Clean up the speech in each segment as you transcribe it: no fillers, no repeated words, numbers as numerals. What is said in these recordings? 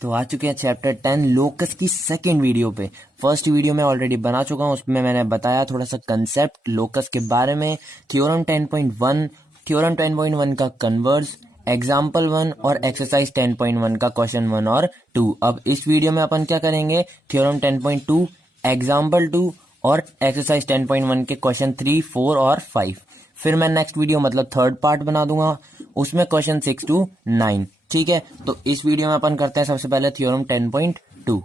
तो आ चुके हैं चैप्टर 10 लोकस की सेकंड वीडियो पे। फर्स्ट वीडियो में ऑलरेडी बना चुका हूँ, उसमें मैंने बताया थोड़ा सा कंसेप्ट लोकस के बारे में, थ्योरम 10.1, थ्योरम 10.1 का कन्वर्स, एग्जाम्पल 1 और एक्सरसाइज 10.1 का क्वेश्चन 1 और 2। अब इस वीडियो में अपन क्या करेंगे, थ्योरम 10.2, एग्जाम्पल 2 और एक्सरसाइज 10.1 के क्वेश्चन 3, 4 और 5। फिर मैं नेक्स्ट वीडियो मतलब थर्ड पार्ट बना दूंगा, उसमें क्वेश्चन 6 to 9। ठीक है, तो इस वीडियो में अपन करते हैं सबसे पहले थ्योरम 10.2।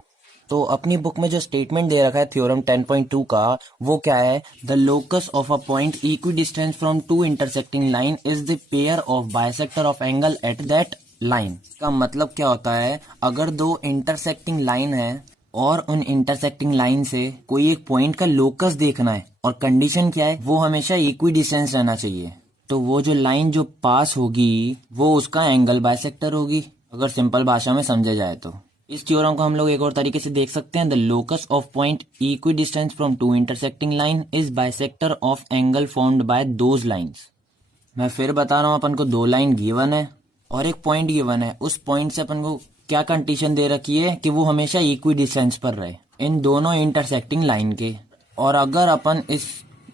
तो अपनी बुक में जो स्टेटमेंट दे रखा है थ्योरम 10.2 का, वो क्या है, the locus of a point equi distance from two intersecting line is the pair of bisector of angle at that line. का मतलब क्या होता है, अगर दो इंटरसेक्टिंग लाइन है और उन इंटरसेक्टिंग लाइन से कोई एक पॉइंट का लोकस देखना है और कंडीशन क्या है, वो हमेशा इक्वी डिस्टेंस रहना चाहिए। तो वो जो लाइन जो पास होगी वो उसका एंगल बाइसेक्टर होगी, अगर सिंपल भाषा में समझे जाए तो। इस थ्योरम को हम लोग एक और तरीके से देख सकते हैं, the locus of point equi distance from two intersecting line is bisector of angle formed by those lines. मैं फिर बता रहा हूँ, अपन को दो लाइन गिवन है और एक पॉइंट गिवन है। उस पॉइंट से अपन को क्या कंडीशन दे रखी है कि वो हमेशा इक्वी डिस्टेंस पर रहे इन दोनों इंटरसेक्टिंग लाइन के। और अगर अपन इस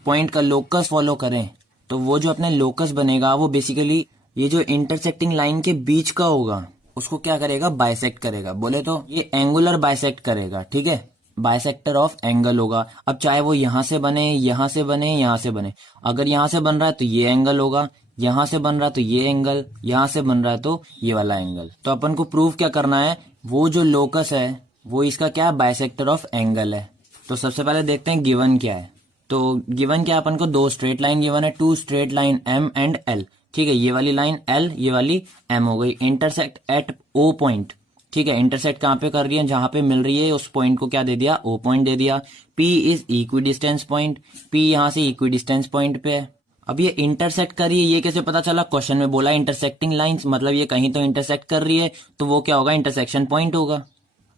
पॉइंट का लोकस फॉलो करें तो वो जो अपने लोकस बनेगा वो बेसिकली ये जो इंटरसेक्टिंग लाइन के बीच का होगा, उसको क्या करेगा, बाइसेक्ट करेगा। बोले तो ये एंगुलर बाइसेक्ट करेगा, ठीक है, बाइसेक्टर ऑफ एंगल होगा। अब चाहे वो यहां से बने, यहां से बने, यहां से बने, अगर यहां से बन रहा है तो ये एंगल होगा, यहां से बन रहा है तो ये एंगल, यहां से बन रहा है तो ये वाला एंगल। तो अपन को प्रूव क्या करना है, वो जो लोकस है वो इसका क्या, बाइसेक्टर ऑफ एंगल है। तो सबसे पहले देखते हैं गिवन क्या है। तो गिवन क्या, अपन को दो स्ट्रेट लाइन गिवन है, two straight line M and L. ठीक है, ये वाली लाइन एल, ये वाली एम हो गई। इंटरसेक्ट एट ओ पॉइंट, ठीक है, इंटरसेक्ट कहाँ पे कर रही है, जहां पे मिल रही है उस पॉइंट को क्या दे दिया, ओ पॉइंट दे दिया। P is equi distance point, P यहां से इक्वी डिस्टेंस पॉइंट पे है। अब ये इंटरसेक्ट कर रही है, ये कैसे पता चला, क्वेश्चन में बोला इंटरसेक्टिंग लाइंस, मतलब ये कहीं तो इंटरसेक्ट कर रही है, तो वो क्या होगा, इंटरसेक्शन पॉइंट होगा।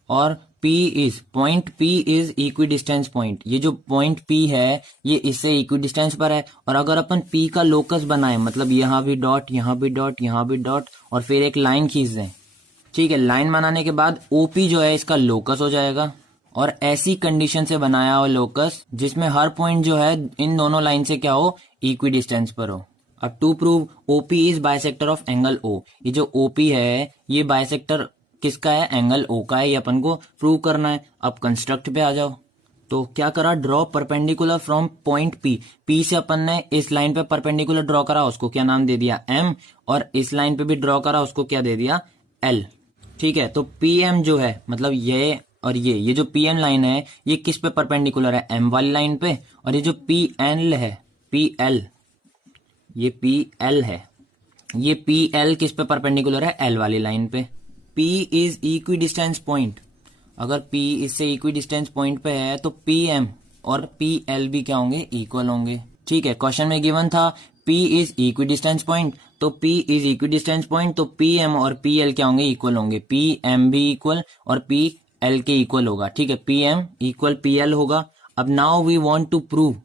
और P is point, P is equi distance point, ये जो पॉइंट P है ये इससे इक्वी डिस्टेंस पर है। और अगर अपन P का लोकस बनाए, मतलब यहाँ भी डॉट, यहाँ भी डॉट, यहाँ भी डॉट, और फिर एक लाइन खींच दें, ठीक है, लाइन बनाने के बाद OP जो है इसका लोकस हो जाएगा। और ऐसी कंडीशन से बनाया हो लोकस जिसमें हर पॉइंट जो है इन दोनों लाइन से क्या हो, इक्वी डिस्टेंस पर हो। अब to prove OP is bisector of angle O, ये जो OP है ये बाइसेक्टर किसका है, एंगल O का है, ये अपन को प्रूव करना है। अब कंस्ट्रक्ट पे आ जाओ। तो क्या करा, draw perpendicular from point P, P से अपन ने इस लाइन पे परपेंडिकुलर ड्रॉ करा, उसको क्या नाम दे दिया, M, और इस लाइन पे भी ड्रॉ करा, उसको क्या दे दिया, L। ठीक है, तो PM जो है, मतलब ये और ये जो PM लाइन है ये किस पे परपेंडिकुलर है, M वाली लाइन पे। और ये जो PL है, PL, ये PL है, ये PL किस पे परपेंडिकुलर है, L वाली लाइन पे। P is equi distance point, अगर P इससे इक्वी डिस्टेंस पॉइंट पे है तो PM और PL भी क्या होंगे, इक्वल होंगे। ठीक है, क्वेश्चन में गिवन था P is equi distance point, तो P is equi distance point, तो PM और PL क्या होंगे, इक्वल होंगे। PM भी इक्वल और PL के इक्वल होगा। ठीक है, PM इक्वल PL होगा। अब now we want to prove,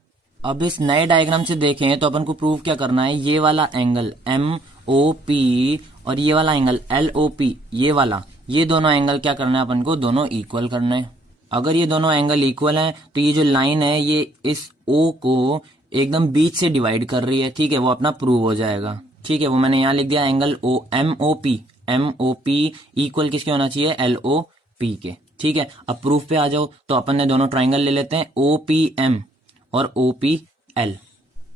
अब इस नए डायग्राम से देखें तो अपन को प्रूव क्या करना है, ये वाला एंगल MOP और ये वाला एंगल LOP, ये वाला, ये दोनों एंगल क्या करना है अपन को, दोनों इक्वल करना है। अगर ये दोनों एंगल इक्वल हैं तो ये जो लाइन है ये इस O को एकदम बीच से डिवाइड कर रही है। ठीक है, वो अपना प्रूव हो जाएगा। ठीक है, वो मैंने यहाँ लिख दिया, एंगल MOP इक्वल किसके होना चाहिए, LOP के। ठीक है, अब प्रूफ पे आ जाओ, तो अपन ने दोनों ट्राइंगल ले लेते हैं, OPM और OPL।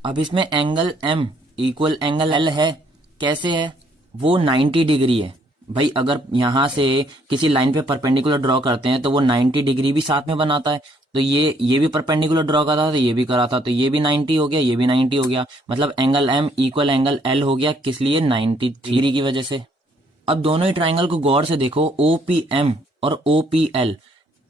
अब इसमें angle M equal angle L है, कैसे है, वो 90 डिग्री है। भाई अगर यहां से किसी लाइन पे परपेंडिकुलर ड्रॉ करते हैं तो वो 90 डिग्री भी साथ में बनाता है, तो ये भी परपेंडिकुलर ड्रॉ करता था तो ये भी करा था, तो ये भी 90 हो गया, ये भी 90 हो गया, मतलब angle M equal angle L हो गया, किस लिए, 90 डिग्री की वजह से। अब दोनों ही ट्राइंगल को गौर से देखो, OPM और OPL,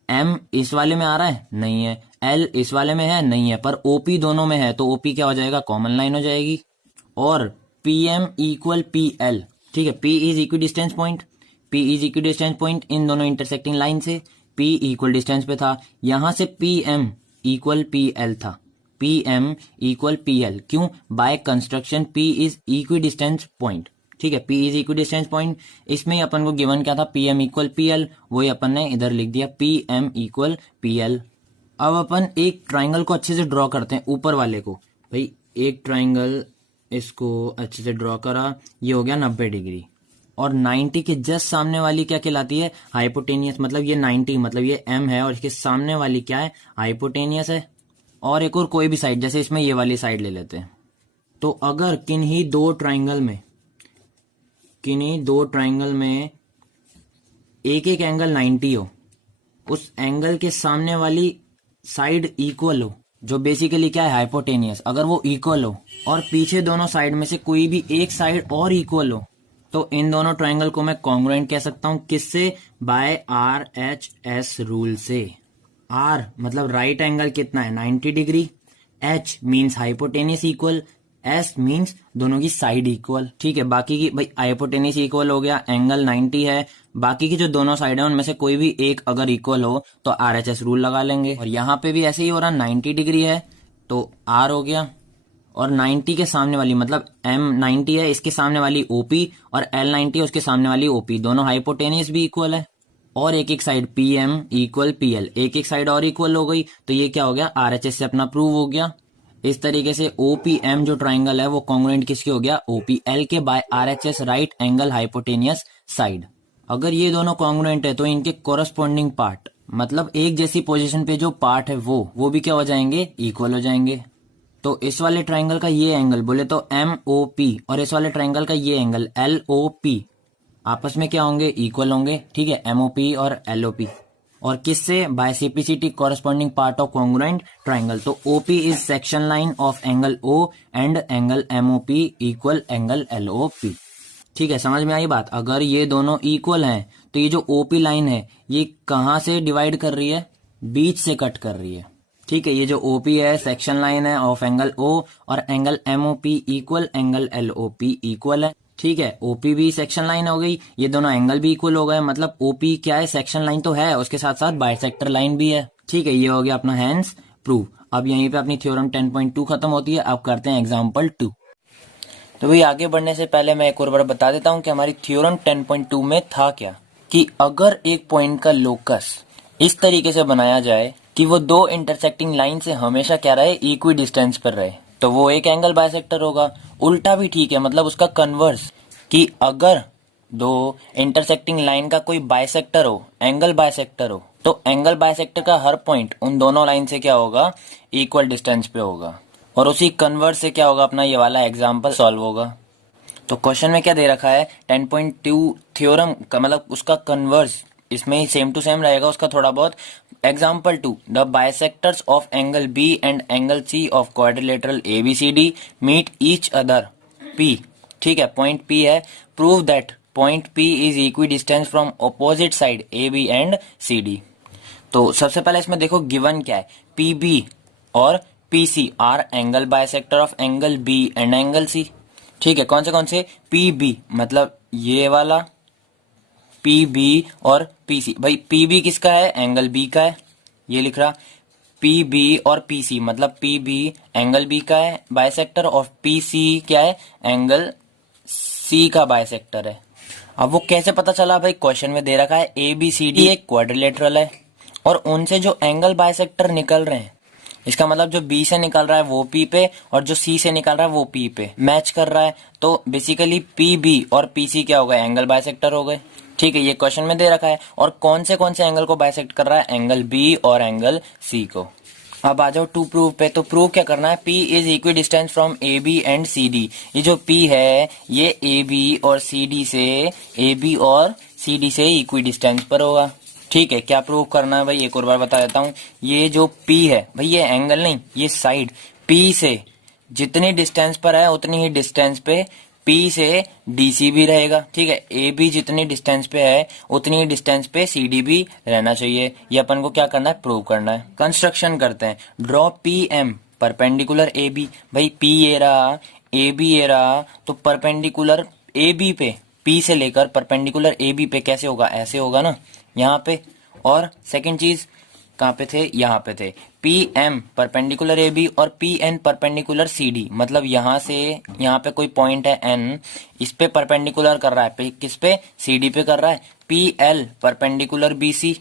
M इस वाले में आ रहा है, नहीं है, L इस वाले में है, नहीं है, पर OP दोनों में है, तो OP क्या हो जाएगा, कॉमन लाइन हो जाएगी। और PM इक्वल PL, ठीक है, P is equi distance point, P is equi distance point in दोनों इंटरसेक्टिंग लाइन से, P इक्वल डिस्टेंस पे था, यहां से PM इक्वल PL था, PM इक्वल PL, क्यों, by construction P is equi distance point. ठीक है, P is equi distance point. इसमें ही अपन को गिवन क्या था, PM इक्वल PL, वही अपन ने इधर लिख दिया PM इक्वल PL। अब अपन एक ट्राइंगल को अच्छे से ड्रॉ करते हैं, ऊपर वाले को। भाई एक ट्राइंगल इसको अच्छे से ड्रॉ करा, ये हो गया 90 डिग्री, और 90 के जस्ट सामने वाली क्या कहलाती है, हाइपोटेनियस। मतलब ये 90 मतलब ये M है, और इसके सामने वाली क्या है, हाइपोटेनियस है। और एक और कोई भी साइड, जैसे इसमें ये वाली साइड ले लेते हैं। तो अगर किन्हीं दो ट्राइंगल में एक एक एंगल 90 हो, उस एंगल के सामने वाली साइड इक्वल हो, जो बेसिकली क्या है, हाइपोटेनियस, अगर वो इक्वल हो, और पीछे दोनों साइड में से कोई भी एक साइड और इक्वल हो, तो इन दोनों ट्राइंगल को मैं कॉन्ग्रुएंट कह सकता हूं। किससे, बाय RHS रूल से। R मतलब राइट एंगल कितना है, 90 degree, H means hypotenuse equal, S means दोनों की साइड इक्वल। ठीक है, बाकी की भाई हाइपोटेनियस इक्वल हो गया, एंगल 90 है, बाकी की जो दोनों साइड है उनमें से कोई भी एक अगर इक्वल हो तो RHS रूल लगा लेंगे। और यहाँ पे भी ऐसे ही हो रहा, 90 डिग्री है तो R हो गया, और 90 के सामने वाली मतलब M 90 है, इसके सामने वाली OP, और L 90 है, उसके सामने वाली OP, दोनों हाइपोटेनियस भी इक्वल है। और एक एक साइड PM इक्वल PL, एक एक साइड और इक्वल हो गई, तो ये क्या हो गया, RHS से अपना प्रूव हो गया। इस तरीके से OPM जो ट्राइंगल है वो कॉन्ग्रुएंट किसके हो गया, OPL के by RHS right angle hypotenuse side. अगर ये दोनों कॉन्ग्रुएंट है तो इनके कोरस्पॉन्डिंग पार्ट, मतलब एक जैसी पोजीशन पे जो पार्ट है वो भी क्या हो जाएंगे, इक्वल हो जाएंगे। तो इस वाले ट्राइंगल का ये एंगल बोले तो MOP, और इस वाले ट्राइंगल का ये एंगल LOP आपस में क्या होंगे, इक्वल होंगे। ठीक है, MOP और LOP, और किससे, by CPCT corresponding part of congruent triangle. तो OP is section line of angle O and angle MOP equal angle LOP। ठीक है, समझ में आई बात। अगर ये दोनों इक्वल हैं तो ये जो OP लाइन है ये कहां से डिवाइड कर रही है, बीच से कट कर रही है। ठीक है, ये जो OP है सेक्शन लाइन है ऑफ एंगल O, और angle MOP equal angle LOP equal है। ठीक है, OP भी सेक्शन लाइन हो गई, ये दोनों एंगल भी इक्वल हो गए, मतलब OP क्या है, सेक्शन लाइन तो है, उसके साथ साथ बाइसेक्टर लाइन भी है। ठीक है, ये हो गया अपना हैंस प्रूव। अब यहीं पे अपनी थ्योरम 10.2 खत्म होती है। अब करते हैं एग्जांपल 2। तो भाई आगे बढ़ने से पहले मैं एक और बार बता देता हूं कि हमारी थ्योरम 10.2 में था क्या, कि अगर एक पॉइंट का लोकस इस तरीके से बनाया जाए कि वो दो इंटरसेक्टिंग लाइन से हमेशा क्या रहे, इक्वी डिस्टेंस पर रहे, तो वो एक एंगल बाइसेक्टर होगा। उल्टा भी ठीक है, मतलब उसका कन्वर्स, कि अगर दो इंटरसेक्टिंग लाइन का कोई बाइसेक्टर हो, एंगल बाइसेक्टर हो, तो एंगल बाइसेक्टर का हर पॉइंट उन दोनों लाइन से क्या होगा, इक्वल डिस्टेंस पे होगा। और उसी कन्वर्स से क्या होगा, अपना ये वाला एग्जाम्पल सॉल्व होगा। तो क्वेश्चन में क्या दे रखा है, 10.2 थ्योरम का मतलब उसका कन्वर्स इसमें ही सेम टू सेम रहेगा उसका थोड़ा बहुत। Example 2, the bisectors of angle B and angle C of quadrilateral ABCD meet each other P। ठीक है, पॉइंट P है। Prove that point P is equi distance from opposite side AB and CD। तो सबसे पहले इसमें देखो given क्या है, PB और PC R angle bisector of angle B and angle C। ठीक है, कौन से PB मतलब ये वाला PB और PC। भाई PB किसका है, एंगल B का है, ये लिख रहा। PB और PC मतलब PB एंगल B का है बाइसेक्टर, और PC क्या है, एंगल C का बाइसेक्टर है। अब वो कैसे पता चला, भाई क्वेश्चन में दे रखा है ABCD एक क्वाड्रिलेटरल है, और उनसे जो एंगल बाइसेक्टर निकल रहे हैं, इसका मतलब जो B से निकल रहा है वो P पे, और जो C से निकल रहा है वो P पे मैच कर रहा है। तो बेसिकली PB और PC क्या हो गए, एंगल बाइसेक्टर हो गए। ठीक है, ये क्वेश्चन में दे रखा है। और कौन से एंगल को बाइसेक्ट कर रहा है, एंगल B और एंगल C को। अब आ जाओ टू प्रूव पे। तो प्रूव क्या करना है, P is equi distance from AB and CD। ये जो P है ये AB और CD से इक्वी डिस्टेंस पर होगा। ठीक है, क्या प्रूव करना है भाई, एक और बार बता देता हूँ। ये जो P है भाई, ये एंगल नहीं, ये साइड P से जितनी डिस्टेंस पर है उतनी ही डिस्टेंस पे P से DC भी रहेगा। ठीक है, AB जितनी डिस्टेंस पे है उतनी ही डिस्टेंस पे CD भी रहना चाहिए। ये अपन को क्या करना है, प्रूव करना है। कंस्ट्रक्शन करते हैं। Draw PM perpendicular AB। भाई P ये रहा, AB ये रहा, तो परपेंडिकुलर AB पे, P से लेकर परपेंडिकुलर AB पे कैसे होगा, ऐसे होगा ना, यहाँ पे। और सेकंड चीज कहाँ पे थे, यहाँ पे थे। P M perpendicular A B और P N perpendicular C D, मतलब यहाँ से यहाँ पे कोई पॉइंट है एन, इस पे परपेंडिकुलर कर रहा है, किस पे, सी डी पे कर रहा है, P L perpendicular B C.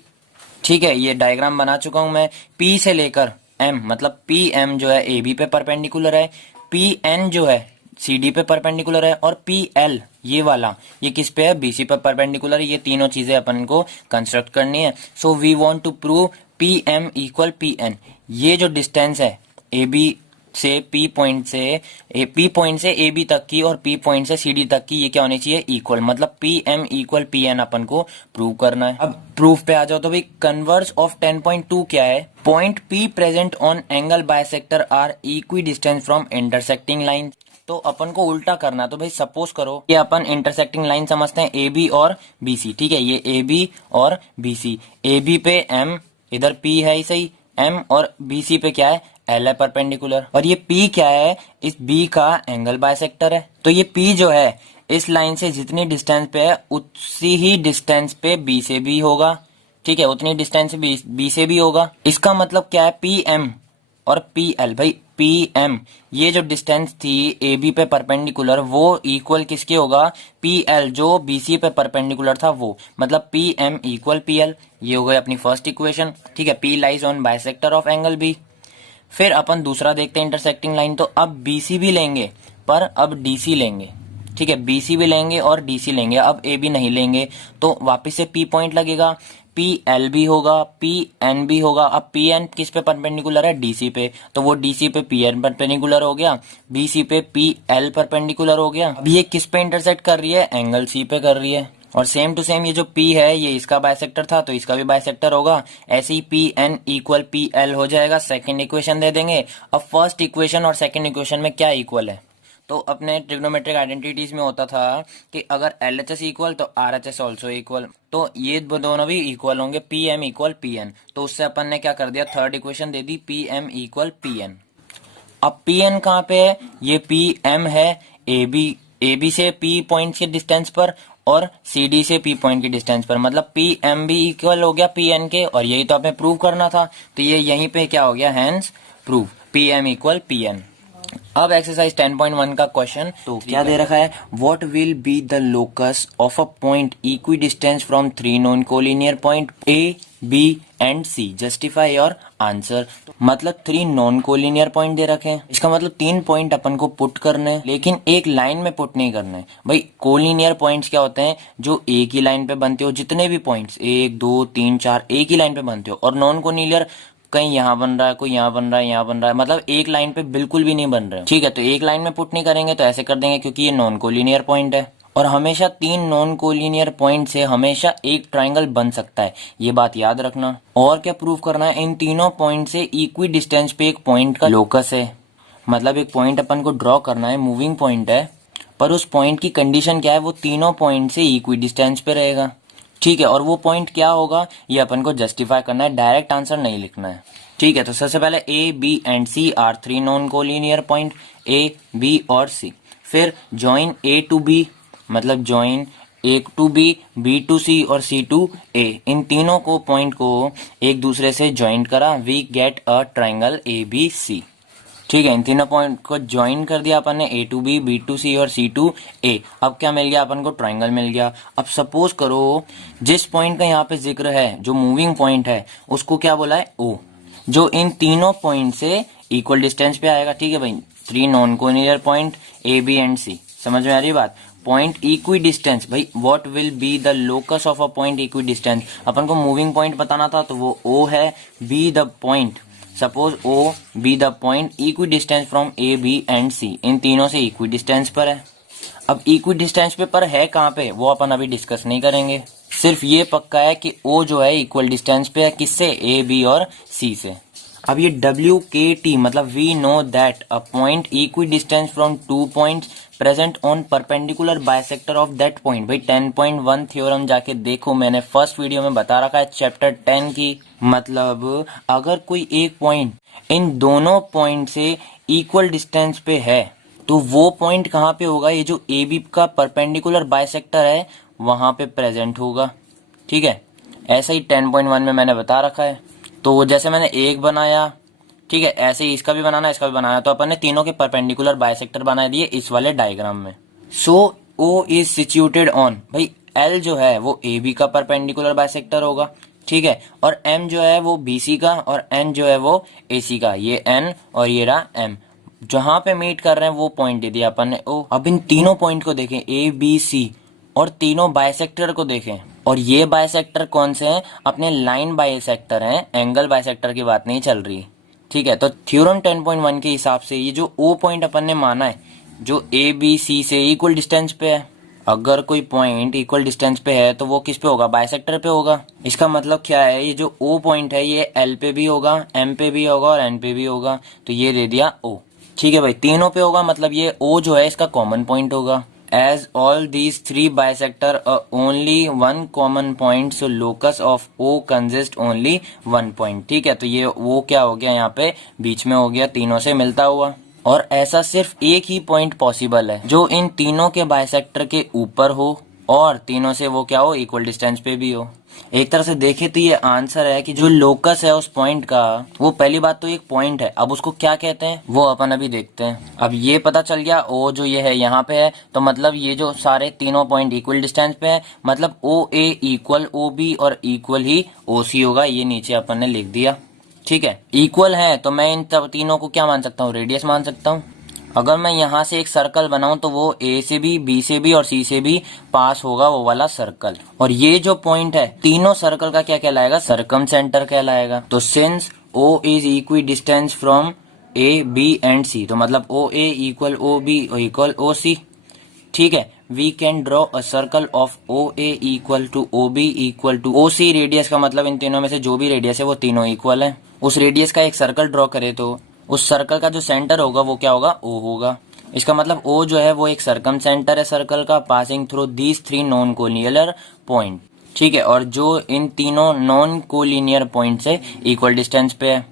ठीक है, ये डायग्राम बना चुका हूं मैं। पी से लेकर एम, मतलब पी एम जो है ए बी पे परपेंडिकुलर है, पी एन जो है सी डी पे परपेंडिकुलर है, और पी एल ये वाला ये किस पे है, बी सी पे परपेंडिकुलर है। ये तीनों चीजें अपन को कंस्ट्रक्ट करनी है। So we want to prove P M equal P N. ये जो डिस्टेंस है ए बी से पी पॉइंट से ए बी तक की और पी पॉइंट से सी डी तक की, ये क्या होनी चाहिए, इक्वल, मतलब P M equal P N अपन को प्रूव करना है। अब प्रूफ पे आ जाओ तो भाई कन्वर्स ऑफ 10.2 क्या है, point P present on angle bisector are equi distance from intersecting line. तो अपन को उल्टा करना है। तो भाई सपोज करो कि अपन इंटरसेक्टिंग लाइन समझते हैं ए बी और बी सी। ठीक है, ये ए बी और बी सी, ए बी पे एम, इधर पी है ही सही, एम, और बी सी पे क्या है, एल है परपेंडिकुलर, और ये पी क्या है, इस बी का एंगल बायसेक्टर है। तो ये पी जो है इस लाइन से जितनी डिस्टेंस पे है उसी ही डिस्टेंस पे बी से भी होगा। ठीक है, उतनी डिस्टेंस बी से भी होगा। इसका मतलब क्या है, पी एम और पी एल, भाई पी एम ये जो डिस्टेंस थी ए बी पे परपेंडिकुलर, वो इक्वल किसके होगा, पी एल जो बी सी पे परपेंडिकुलर था वो, मतलब P M equal P L. ये हो गई अपनी फर्स्ट इक्वेशन। ठीक है, P lies on bisector of angle B. फिर अपन दूसरा देखते हैं इंटरसेक्टिंग लाइन। तो अब बीसी भी लेंगे पर अब डीसी लेंगे। ठीक है, बीसी भी लेंगे और डीसी लेंगे, अब ए बी नहीं लेंगे। तो वापस से पी पॉइंट लगेगा, पी एल भी होगा, पी एन भी होगा। अब पी एन किस पे परपेंडिकुलर है, डीसी पे, तो वो डीसी पे पी एन परपेंडिकुलर हो गया, बीसी पे पी एल परपेंडिकुलर हो गया। अब ये किस पे इंटरसेक्ट कर रही है, एंगल सी पे कर रही है। और सेम टू सेम ये जो P है ये इसका बाइसेक्टर था तो इसका भी बाइसेक्टर होगा। ऐसे ही P N equal P L हो जाएगा। सेकंड इक्वेशन दे देंगे। अब फर्स्ट इक्वेशन और सेकंड इक्वेशन में क्या इक्वल है, तो अपने ट्रिग्नोमेट्रिक आइडेंटिटीज में होता था कि अगर एल एच एस इक्वल तो R H S also equal, तो ये दोनों भी इक्वल होंगे, P M equal P N. तो उससे अपन ने क्या कर दिया, थर्ड इक्वेशन दे दी, P M equal P N. अब पी एन कहाँ पे है, ये पी एम है ए बी से पी पॉइंट के डिस्टेंस पर और सी डी से पी पॉइंट के डिस्टेंस पर, मतलब पी एम भी इक्वल हो गया पी एन के, और यही तो हमें प्रूव करना था। तो ये यहीं पे क्या हो गया, hence prove P M equal P N. अब एक्सरसाइज 10.1 का क्वेश्चन तो क्या दे रखा है, what will be the locus of a point equi distance from 3 non collinear point A B and C, justify your answer. मतलब 3 नॉन कोलिनियर पॉइंट दे रखे हैं, इसका मतलब 3 पॉइंट अपन को पुट करने हैं, लेकिन एक लाइन में पुट नहीं करना है। भाई कोलिनियर पॉइंट्स क्या होते हैं, जो एक ही लाइन पे बनते हो, जितने भी पॉइंट्स 1 2 3 4 एक ही लाइन पे बनते हो। और नॉन कोलिनियर कहीं यहाँ बन रहा है, कोई यहाँ बन रहा है, यहाँ बन रहा है, मतलब एक लाइन पे बिल्कुल भी नहीं बन रहे। ठीक है, तो एक लाइन में पुट नहीं करेंगे तो ऐसे कर देंगे, क्योंकि ये नॉन कोलिनियर पॉइंट है। और हमेशा 3 नॉन कोलिनियर पॉइंट से हमेशा एक ट्राइंगल बन सकता है, ये बात याद रखना। और क्या प्रूव करना है, इन तीनों पॉइंट से इक्वी डिस्टेंस पे एक पॉइंट का लोकस है। मतलब एक पॉइंट अपन को ड्रॉ करना है, मूविंग पॉइंट है, पर उस पॉइंट की कंडीशन क्या है, वो तीनों पॉइंट से इक्वी डिस्टेंस पे रहेगा। ठीक है, और वो पॉइंट क्या होगा ये अपन को जस्टिफाई करना है, डायरेक्ट आंसर नहीं लिखना है। ठीक है, तो सबसे पहले A B and C are 3 non collinear point, A B और सी। फिर ज्वाइन ए टू बी, मतलब join A to B to C और सी टू ए। इन तीनों को पॉइंट को एक दूसरे से ज्वाइन करा, we get a triangle A B C. ठीक है, इन तीनों पॉइंट को ज्वाइन कर दिया अपन ने, ए टू बी टू सी और सी टू ए। अब क्या मिल गया अपन को, ट्राइंगल मिल गया। अब सपोज करो जिस पॉइंट का यहाँ पे जिक्र है, जो मूविंग पॉइंट है, उसको क्या बोला है, ओ, जो इन तीनों पॉइंट से इक्वल डिस्टेंस पे आएगा। ठीक है भाई, 3 non collinear point A B and C, समझ में आ रही बात। पॉइंट इक्वी डिस्टेंस, भाई what will be the locus of a point equidistance, अपन को मूविंग पॉइंट बताना था तो वो ओ है, be the point, suppose O be the point equi distance from A B and C, इन तीनों से इक्वी डिस्टेंस पर है। अब इक्वी डिस्टेंस पे पर है कहाँ पे, वो अपन अभी डिस्कस नहीं करेंगे। सिर्फ ये पक्का है कि ओ जो है इक्वल डिस्टेंस पे है, किससे, ए बी और सी से। अब ये डब्ल्यू के टी, मतलब we know that a point equi distance from 2 points present on perpendicular bisector of that point. भाई 10.1 थ्योरम जाके देखो, मैंने फर्स्ट वीडियो में बता रखा है चैप्टर 10 की। मतलब अगर कोई एक पॉइंट इन दोनों पॉइंट से इक्वल डिस्टेंस पे है तो वो पॉइंट कहाँ पे होगा, ये जो ए बी का परपेंडिकुलर बाइसेक्टर है वहां पे प्रेजेंट होगा। ठीक है, ऐसा ही 10.1 में मैंने बता रखा है। तो जैसे मैंने एक बनाया, ठीक है, ऐसे ही इसका भी बनाना है, इसका भी बनाना है। तो अपन ने तीनों के परपेंडिकुलर बाइसेक्टर बना दिए इस वाले डायग्राम में। सो ओ इज सिचुएटेड ऑन, भाई एल जो है वो ए बी का परपेंडिकुलर बाइसेक्टर होगा, ठीक है, और एम जो है वो बी सी का, और एन जो है वो ए सी का। ये एन और ये रहा एम, जहां पे मीट कर रहे हैं वो पॉइंट दे दिया अपन ने ओ। अब इन तीनों पॉइंट को देखें, ए बी सी, और तीनों बाइसेक्टर को देखें। और ये बाइसेक्टर कौन से हैं? अपने लाइन बाइसेक्टर हैं, एंगल बाइसेक्टर की बात नहीं चल रही, ठीक है। तो थ्योरम 10.1 के हिसाब से ये जो ओ पॉइंट अपन ने माना है, जो ए बी सी से इक्वल डिस्टेंस पे है, अगर कोई पॉइंट इक्वल डिस्टेंस पे है तो वो किस पे होगा? बाइसेक्टर पे होगा। इसका मतलब क्या है? ये जो ओ पॉइंट है ये एल पे भी होगा, एम पे भी होगा और एन पे भी होगा। तो ये दे दिया ओ, ठीक है भाई, तीनों पे होगा, मतलब ये ओ जो है इसका कॉमन पॉइंट होगा। As all these three bisector only one common point, so locus of O consist only one point, ठीक है। तो ये वो क्या हो गया, यहाँ पे बीच में हो गया, तीनों से मिलता हुआ। और ऐसा सिर्फ एक ही पॉइंट पॉसिबल है जो इन तीनों के बाइसेक्टर के ऊपर हो और तीनों से वो क्या हो, इक्वल डिस्टेंस पे भी हो। एक तरह से देखे तो ये आंसर है कि जो लोकस है उस पॉइंट का, वो पहली बात तो एक पॉइंट है, अब उसको क्या कहते हैं वो अपन अभी देखते हैं। अब ये पता चल गया ओ जो ये है यहाँ पे है, तो मतलब ये जो सारे तीनों पॉइंट इक्वल डिस्टेंस पे है, मतलब O A equal O B और इक्वल ही ओ सी होगा। ये नीचे अपन ने लिख दिया, ठीक है। इक्वल है तो मैं इन तीनों को क्या मान सकता हूँ? रेडियस मान सकता हूँ। अगर मैं यहाँ से एक सर्कल बनाऊं तो वो ए से भी, बी से भी और सी से भी पास होगा वो वाला सर्कल। और ये जो पॉइंट है तीनों सर्कल का क्या कहलाएगा? सर्कम सेंटर कहलाएगा। तो since O is equi distance from A B and C, तो मतलब O A equal O B equal O C, ठीक है। We can draw a circle of O A equal to O B equal to O C radius का मतलब इन तीनों में से जो भी रेडियस है वो तीनों इक्वल है। उस रेडियस का एक सर्कल ड्रॉ करे तो उस सर्कल का जो सेंटर होगा वो क्या होगा? ओ होगा। इसका मतलब ओ जो है वो एक सर्कम सेंटर है सर्कल का, passing through these three non collinear point, ठीक है। और जो इन तीनों नॉन कोलिनियर पॉइंट से इक्वल डिस्टेंस पे है।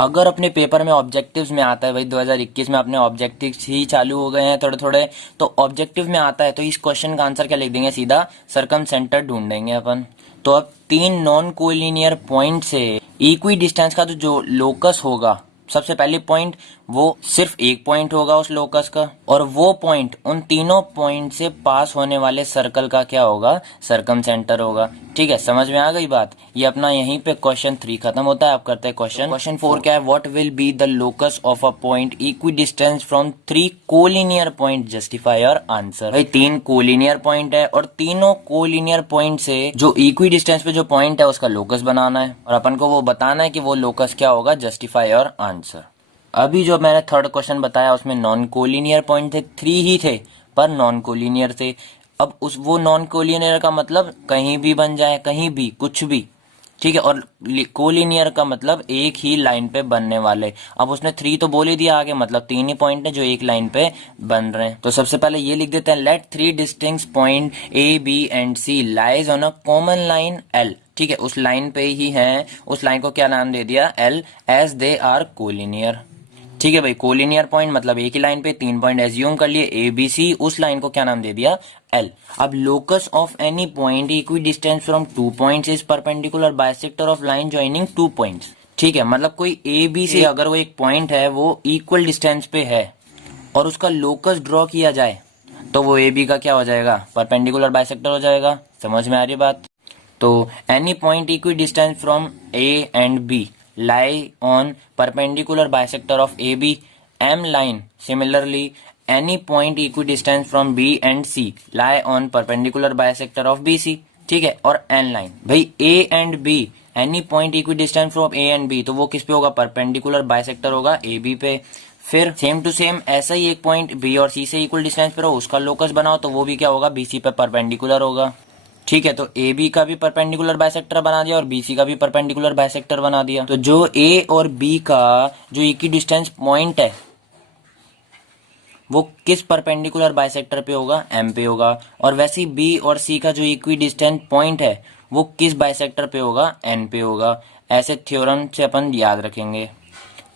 अगर अपने पेपर में ऑब्जेक्टिव्स में आता है, भाई 2021 में अपने ऑब्जेक्टिव्स ही चालू हो गए हैं थोड़े थोड़े, तो ऑब्जेक्टिव में आता है तो इस क्वेश्चन का आंसर क्या लिख देंगे? सीधा सर्कम सेंटर ढूंढेंगे अपन। तो अब तीन नॉन कोलिनियर पॉइंट से इक्वी डिस्टेंस का तो जो लोकस होगा, सबसे पहले पॉइंट वो सिर्फ एक पॉइंट होगा उस लोकस का, और वो पॉइंट उन तीनों पॉइंट से पास होने वाले सर्कल का क्या होगा? सर्कम सेंटर होगा, ठीक है। समझ में आ गई बात? ये अपना यहीं पे क्वेश्चन 3 खत्म होता है। आप करते हैं क्वेश्चन 4 क्या है? What will be the locus of a point equi distance from 3 collinear point? Justify your answer. भाई 3 कोलिनियर पॉइंट है और तीनों कोलिनियर पॉइंट से जो इक्वी डिस्टेंस पे जो पॉइंट है उसका लोकस बनाना है, और अपन को वो बताना है कि वो लोकस क्या होगा। Justify your answer. अभी जो मैंने थर्ड क्वेश्चन बताया उसमें नॉन कोलिनियर पॉइंट थे, 3 ही थे पर नॉन कोलिनियर थे। अब उस वो नॉन कोलिनियर का मतलब कहीं भी बन जाए, कहीं भी, कुछ भी, ठीक है। और कोलिनियर का मतलब एक ही लाइन पे बनने वाले। अब उसने 3 तो बोल ही दिया आगे, मतलब 3 ही पॉइंट है जो एक लाइन पे बन रहे हैं। तो सबसे पहले ये लिख देते हैं, let 3 distinct point A B and C lies on a common line L, ठीक है। उस लाइन पे ही है, उस लाइन को क्या नाम दे दिया? L, as they are collinear, ठीक है भाई। कोलिनियर पॉइंट मतलब एक ही लाइन पे 3 पॉइंट एज्यूम कर लिए ए बी सी, उस लाइन को क्या नाम दे दिया? एल। अब locus of any point equi distance from 2 points is perpendicular bisector of line joining 2 points, ठीक है। मतलब कोई ए बी से अगर वो एक पॉइंट है वो इक्वल डिस्टेंस पे है और उसका लोकस ड्रॉ किया जाए तो वो ए बी का क्या हो जाएगा? परपेंडिकुलर बाइसेक्टर हो जाएगा। समझ में आ रही बात? तो any point equi distance from A and B lie on perpendicular bisector of AB, M line. Similarly, any point equidistant from B and C lie on perpendicular bisector of BC, ठीक है। और N line, भाई A and B any point equidistant from A and B, तो वो किस पे होगा? Perpendicular bisector होगा AB पे। फिर सेम टू सेम ऐसा ही एक पॉइंट B और C से इक्वल डिस्टेंस पे हो, उसका लोकस बनाओ तो वो भी क्या होगा? BC पे परपेंडिकुलर होगा, ठीक है। तो ए बी का भी परपेंडिकुलर बाइसेक्टर बना दिया और बी सी का भी परपेंडिकुलर बाइसेक्टर बना दिया। तो जो ए और बी का जो इक्वी डिस्टेंस पॉइंट है वो किस परपेंडिकुलर बाइसेक्टर पे होगा? एम पे होगा। और वैसे ही बी और सी का जो इक्वी डिस्टेंस पॉइंट है वो किस बाइसेक्टर पे होगा? एन पे होगा। ऐसे थ्योरम से अपन याद रखेंगे।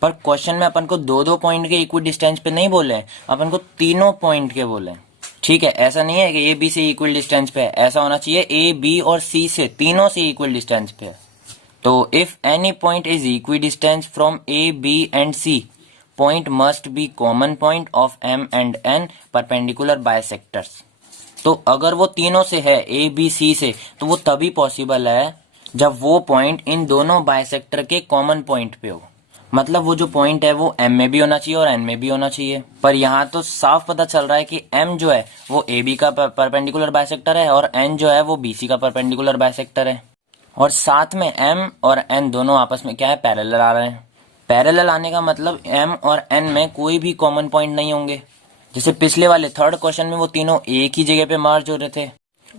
पर क्वेश्चन में अपन को 2-2 पॉइंट के इक्वी डिस्टेंस पे नहीं बोले, अपन को तीनों पॉइंट के बोले, ठीक है। ऐसा नहीं है कि ए बी से इक्वल डिस्टेंस पे है, ऐसा होना चाहिए ए बी और सी से, तीनों से इक्वल डिस्टेंस पे है, तो if any point is equi distance from A B and C, point must be common point of M and N perpendicular bisectors. तो अगर वो तीनों से है, ए बी सी से, तो वो तभी पॉसिबल है जब वो पॉइंट इन दोनों बायसेक्टर के कॉमन पॉइंट पे हो। मतलब वो जो पॉइंट है वो एम में भी होना चाहिए और एन में भी होना चाहिए। पर यहाँ तो साफ पता चल रहा है कि एम जो है वो ए बी का परपेंडिकुलर बायसेक्टर है और एन जो है वो बी सी का परपेंडिकुलर बायसेक्टर है। और साथ में एम और एन दोनों आपस में क्या है, पैरेलल आ रहे हैं। पैरेलल आने का मतलब एम और एन में कोई भी कॉमन पॉइंट नहीं होंगे। जैसे पिछले वाले थर्ड क्वेश्चन में वो तीनों एक ही जगह पे मर्ज हो रहे थे,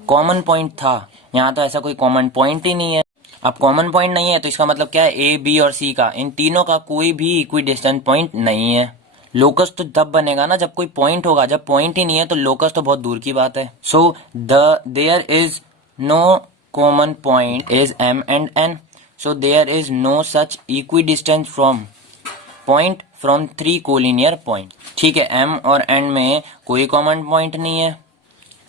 कॉमन पॉइंट था। यहाँ तो ऐसा कोई कॉमन पॉइंट ही नहीं है। अब कॉमन पॉइंट नहीं है तो इसका मतलब क्या है, ए बी और सी का, इन तीनों का कोई भी इक्वी डिस्टेंस पॉइंट नहीं है। लोकस तो तब बनेगा ना जब कोई पॉइंट होगा, जब पॉइंट ही नहीं है तो लोकस तो बहुत दूर की बात है। So there is no common point is M and N, so there is no such equi distance from point from three collinear point. ठीक है, एम और एन में कोई कॉमन पॉइंट नहीं है,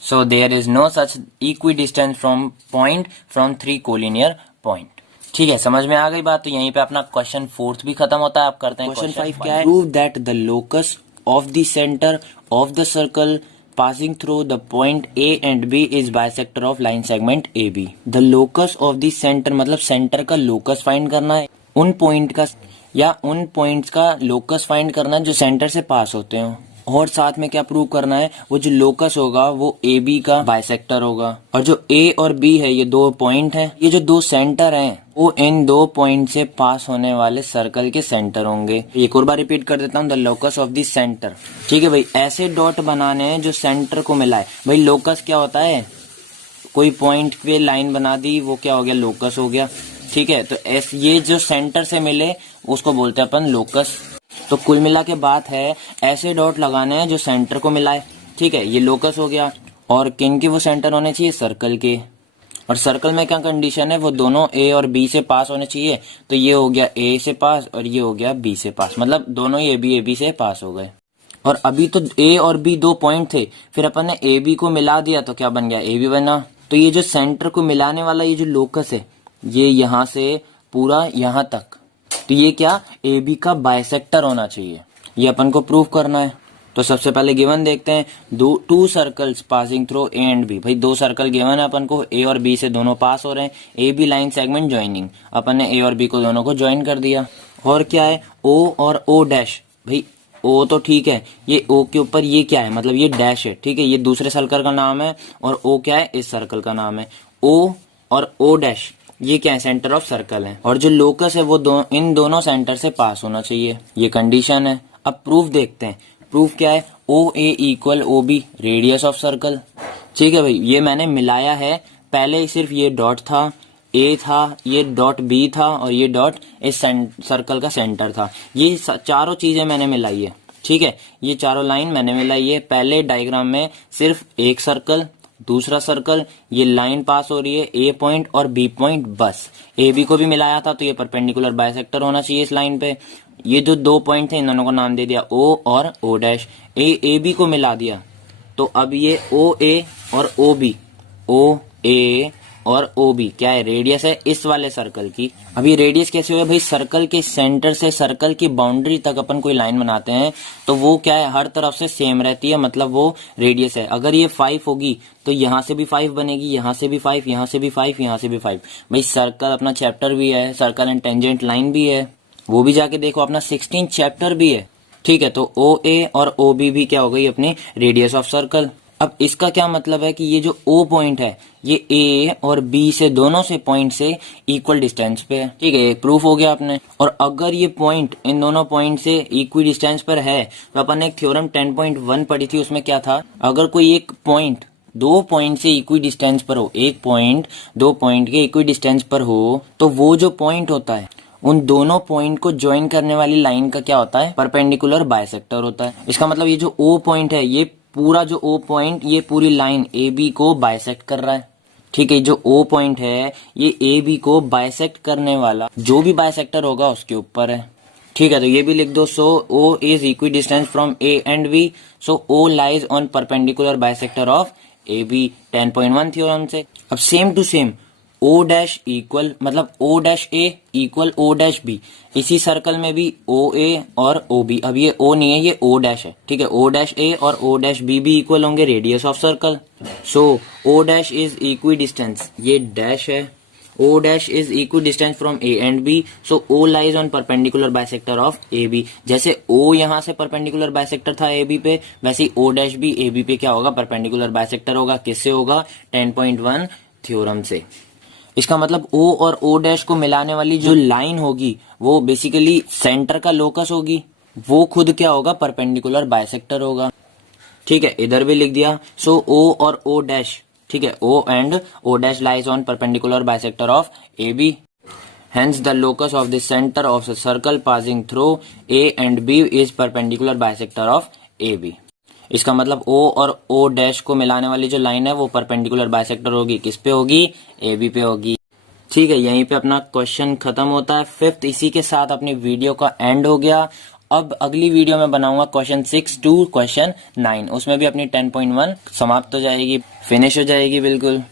so there is no such equi distance from point from three collinear point. ठीक है, समझ में आ गई बात। तो यहीं पे अपना क्वेश्चन 4 भी खत्म होता है। आप करते हैं क्वेश्चन 5 क्या है, prove that the locus of the centre of the circle passing through the point A and B is bisector of line segment AB। The locus of the center मतलब सेंटर का लोकस फाइंड करना है, उन point का या उन points का locus find करना है जो सेंटर से पास होते हो। और साथ में क्या प्रूव करना है, वो जो लोकस होगा वो ए बी का बाइसेक्टर होगा। और जो ए और बी है ये दो पॉइंट हैं, ये जो दो सेंटर हैं वो इन दो पॉइंट से पास होने वाले सर्कल के सेंटर होंगे। एक और बार रिपीट कर देता हूँ, the locus of the centre. ठीक है भाई, ऐसे डॉट बनाने हैं जो सेंटर को मिलाए। भाई लोकस क्या होता है, कोई पॉइंट पे लाइन बना दी, वो क्या हो गया, लोकस हो गया। ठीक है, तो ये जो सेंटर से मिले उसको बोलते हैं अपन लोकस। तो कुल मिला के बात है, ऐसे डॉट लगाने हैं जो सेंटर को मिलाए। ठीक है, ये लोकस हो गया। और किन के वो सेंटर होने चाहिए, सर्कल के। और सर्कल में क्या कंडीशन है, वो दोनों ए और बी से पास होने चाहिए। तो ये हो गया ए से पास और ये हो गया बी से पास, मतलब दोनों ए बी से पास हो गए। और अभी तो ए और बी दो पॉइंट थे, फिर अपन ने ए बी को मिला दिया तो क्या बन गया, ए बी बना। तो ये जो सेंटर को मिलाने वाला ये जो लोकस है, ये यहाँ से पूरा यहाँ तक, तो ये क्या, ए बी का बाइसेक्टर होना चाहिए। ये अपन को प्रूव करना है। तो सबसे पहले गिवन देखते हैं, two circles passing through A and B. भाई दो सर्कल गिवन है अपन को, ए और बी से दोनों पास हो रहे हैं। A B line segment joining, अपन ने ए और बी को दोनों को ज्वाइन कर दिया। और क्या है, ओ और ओ डैश। भाई ओ तो ठीक है, ये ओ के ऊपर ये क्या है, मतलब ये डैश है। ठीक है, ये दूसरे सर्कल का नाम है और ओ क्या है, इस सर्कल का नाम है। ओ और ओ डैश ये क्या है, सेंटर ऑफ सर्कल है। और जो लोकस है वो इन दोनों सेंटर से पास होना चाहिए, ये कंडीशन है। अब प्रूफ देखते हैं, प्रूफ क्या है, O A equal O B radius of circle. ठीक है भाई, ये मैंने मिलाया है, पहले सिर्फ ये डॉट था, ए था, ये डॉट बी था और ये डॉट इस सर्कल का सेंटर था। ये चारों चीजें मैंने मिलाई है। ठीक है, ये चारों लाइन मैंने मिलाई है। पहले डायग्राम में सिर्फ एक सर्कल, दूसरा सर्कल, ये लाइन पास हो रही है, ए पॉइंट और बी पॉइंट, बस। ए बी को भी मिलाया था तो ये परपेंडिकुलर बाइसेक्टर होना चाहिए इस लाइन पे। ये जो दो पॉइंट थे इन दोनों को नाम दे दिया ओ और ओ डैश। ए बी को मिला दिया तो अब ये ओ ए और ओ बी, ओ ए और ओ बी क्या है, रेडियस है इस वाले सर्कल की। अब ये रेडियस कैसे हुआ भाई, सर्कल के सेंटर से सर्कल की बाउंड्री तक अपन कोई लाइन बनाते हैं तो वो क्या है, हर तरफ से सेम रहती है, मतलब वो रेडियस है। अगर ये 5 होगी तो यहाँ से भी 5 बनेगी, यहाँ से भी 5, यहाँ से भी 5, यहाँ से भी 5। भाई सर्कल अपना चैप्टर भी है, सर्कल एंड टेंजेंट लाइन भी है, वो भी जाके देखो, अपना 16 चैप्टर भी है। ठीक है, तो ओ ए और ओ बी भी क्या हो गई, अपनी रेडियस ऑफ सर्कल। अब इसका क्या मतलब है कि ये जो O पॉइंट है ये A और B से दोनों से पॉइंट से इक्वल डिस्टेंस पे है। ठीक है, प्रूफ हो गया आपने। और अगर ये पॉइंट इन दोनों पॉइंट से इक्वी डिस्टेंस पर है तो अपन ने एक थ्योरम 10.1 पढ़ी थी, उसमें क्या था, अगर कोई एक पॉइंट दो पॉइंट से इक्वी डिस्टेंस पर हो, एक पॉइंट दो पॉइंट के इक्वी डिस्टेंस पर हो, तो वो जो पॉइंट होता है उन दोनों पॉइंट को ज्वाइन करने वाली लाइन का क्या होता है, परपेंडिकुलर बाइसेक्टर होता है। इसका मतलब ये जो O पॉइंट है, ये पूरा जो O पॉइंट, ये पूरी लाइन ए बी को बाइसेक्ट कर रहा है। ठीक है, जो O पॉइंट है ये ए बी को बाइसेक्ट करने वाला जो भी बाइसेक्टर होगा उसके ऊपर है। ठीक है, तो ये भी लिख दो, so O is equi distance from A and B, so O lies on perpendicular bisector of AB 10.1 theorem से। अब same to same O dash equal मतलब O dash A equal O dash B. इसी circle में भी ओ ए और O B, अब ये ओ नहीं है ये ओ डैश है, ठीक है। ओ डैश ए और ओ डैश बी भी इक्वल होंगे radius of circle. So O dash is equidistance, ये डैश है, O dash is equi distance from A and B, so O lies on perpendicular bisector of A B. जैसे O यहां से perpendicular bisector था ए B पे, वैसे ही O dash भी ए B पे क्या होगा, परपेंडिकुलर बाइसेक्टर होगा। किससे होगा, 10.1 थ्योरम से। इसका मतलब O और O डैश को मिलाने वाली जो लाइन होगी वो बेसिकली सेंटर का लोकस होगी, वो खुद क्या होगा, परपेंडिकुलर बाइसेक्टर होगा, ठीक है। इधर भी लिख दिया। सो O और O डैश, ठीक है, O and O dash lies on perpendicular bisector of A B, hence the locus of the center of the circle passing through A and B is perpendicular bisector of AB। इसका मतलब O और O dash को मिलाने वाली जो line है वो perpendicular bisector होगी, किस पे होगी, AB पे होगी, ठीक है। यहीं पे अपना क्वेश्चन खत्म होता है। फिफ्थ इसी के साथ अपनी वीडियो का एंड हो गया। अब अगली वीडियो में बनाऊंगा क्वेश्चन 6 to क्वेश्चन 9, उसमें भी अपनी 10.1 समाप्त हो जाएगी, फिनिश हो जाएगी बिल्कुल।